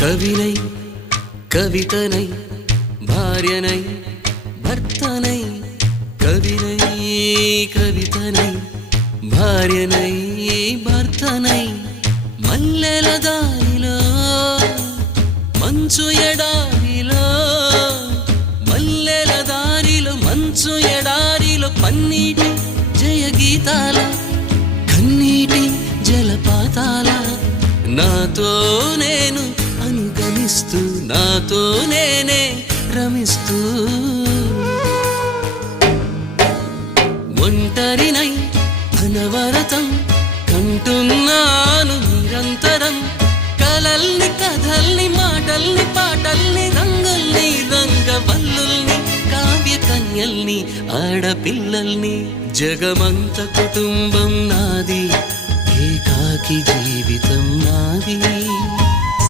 కవినై కవితనై భార్యనై భర్తనై కవినై కవితనై భార్యనై భర్తనై మల్లెల దారిలో మంచు ఎడారిలో మల్లెల దారిలో మంచు ఎడారిలో పన్నీటి జయ గీతాల కన్నీటి జలపాతాల నాతో నేను అనుగమిస్తూ నాతో నేనే రమిస్తూ ఒంటరినై అనవరతం కంటున్నాను నిరంతరం కలల్ని కథల్ని మాటల్ని పాటల్ని రంగుల్ని రంగవల్లుల్ని కావ్య కన్యల్ని ఆడపిల్లల్ని జగమంత కుటుంబం నాది ఏకాకి జీవితం నాది